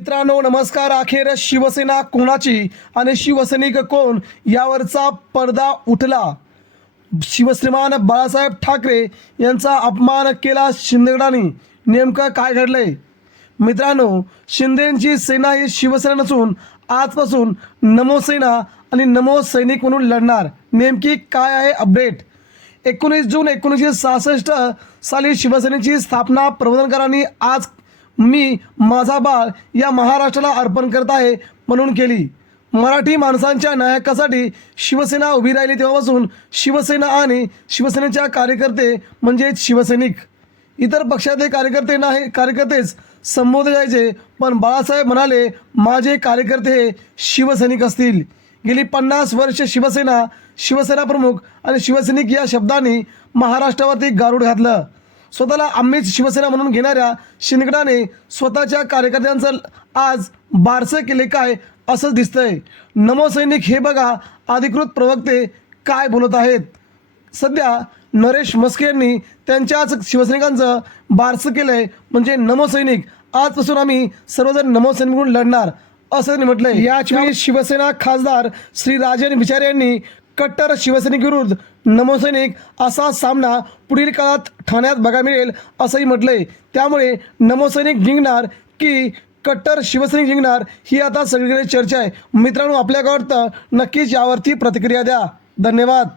मित्रांनो नमस्कार. अखेर शिवसेना कोणाची आणि शिवसैनिक कोण यावरचा पडदा उठला? शिवश्रीमान बाळासाहेब ठाकरे यांचा अपमान केला शिंदेगडांनी. नेमकं काय घडलंय? मित्रांनो शिंदेची सेना ही शिवसेना नसून आजपासून नमो सेना आणि नमो सैनिक म्हणून लढणार. नेमकी काय आहे अपडेट? एकोणीस जून एकोणीसशे सहासष्ट साली शिवसेनेची स्थापना प्रबोधनकरांनी आज मी माझा बाळ या महाराष्ट्राला अर्पण करत आहे म्हणून केली. मराठी माणसांच्या नायकासाठी शिवसेना उभी राहिली तेव्हापासून शिवसेना आणि शिवसेनेच्या कार्यकर्ते म्हणजेच शिवसैनिक. इतर पक्षातले कार्यकर्ते नाही कार्यकर्तेच संबोधले जायचे पण बाळासाहेब म्हणाले माझे कार्यकर्ते हे शिवसैनिक असतील. गेली पन्नास वर्ष शिवसेना शिवसेना प्रमुख आणि शिवसैनिक या शब्दांनी महाराष्ट्रावरती गारूड घातलं. स्वतःला आम्हीच शिवसेना म्हणून घेणाऱ्या शिंदगडाने स्वतःच्या कार्यकर्त्यांचं आज बारसं केले काय असं दिसतंय. नमो सैनिक हे बघा अधिकृत प्रवक्ते काय बोलत आहेत. सध्या नरेश मस्के यांनी त्यांच्याच शिवसैनिकांचं बारसं केलंय म्हणजे नमो सैनिक. आजपासून आम्ही सर्वजण नमो सैनिक म्हणून लढणार असं त्यांनी म्हटलंय. याच वेळी शिवसेना खासदार श्री राजन विचारे यांनी कट्टर शिवसैनिक विरुद्ध नमोसैनिक असा सामना पुढील काळात ठाण्यात बघा मिळेल असंही म्हटलंय. त्यामुळे नमोसैनिक जिंकणार की कट्टर शिवसैनिक जिंकणार ही आता सगळीकडे चर्चा आहे. मित्रांनो आपल्याकडं नक्कीच यावरती प्रतिक्रिया द्या. धन्यवाद.